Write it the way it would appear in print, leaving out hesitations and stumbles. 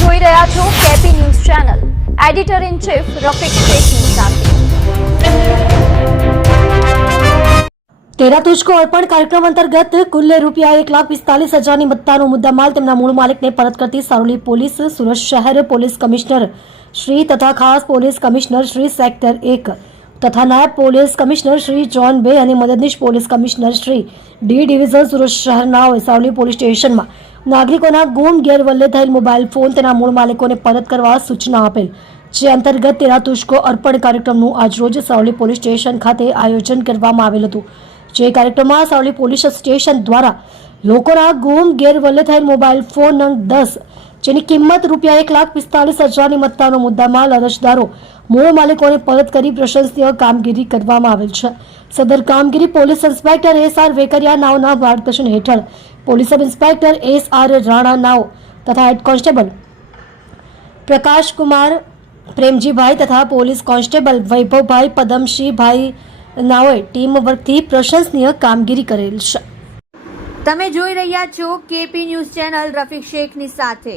જોઈ રહ્યા છો KP news channel. Editor in chief Rafiq શેખની સાથે. તેરા તુજકો અર્પણ કાર્યક્રમ અંતર્ગત કુલ રૂપિયા 1,45,000ની મત્તાનો મુદ્દામાલ તેમના મૂળ માલિકને પરત કરતી સારોલી પોલીસ, સુરત શહેર પોલીસ કમિશનર શ્રી તથા ખાસ પોલીસ કમિશનર શ્રી સેક્ટર 1 તથા નાયબ પોલીસ કમિશનર શ્રી જોન 2 અને મદદનીશ police commissioner Shri D division Surat શહેરનાઓએ સારોલી પોલીસ સ્ટેશનમાં નાગરિકોના ગુમ ગેરવલ્લે થયેલ મોબાઈલ ફોન તેના મૂળ માલિકોને પરત કરવા સૂચના આપેલ. જે અંતર્ગત તેરા તુજકો અર્પણ કાર્યક્રમનું આજરોજ સારોલી પોલીસ સ્ટેશન ખાતે આયોજન કરવામાં આવેલ હતું. જે કાર્યક્રમમાં સારોલી પોલીસ સ્ટેશન દ્વારા લોકોના ગુમ ગેરવલ્લે થયેલ મોબાઈલ ફોન નંગ 10 જેની કિંમત રૂપિયા 1,45,000ની મત્તાનો મુદ્દામાલ અરજદારો મૂળ માલિકોને પરત કરી પ્રશંસનીય કામગીરી કરવામાં આવેલ છે. સદર કામગીરી પોલીસ ઇન્સ્પેક્ટર SR વેકરિયા નાઓના માર્ગદર્શન હેઠળ police sub inspector SR Rana નાઓ તથા હેડ કોન્સ્ટેબલ પ્રકાશકુમાર પ્રેમજીભાઈ તથા પોલીસ કોન્સ્ટેબલ વૈભવભાઈ પદમસિંહભાઈ નાઓએ ટીમ વર્કથી પ્રશંસનીય કામગીરી કરેલ છે. તમે જોઈ રહ્યા છો કેપી ન્યૂઝ ચેનલ રફીક શેખની સાથે.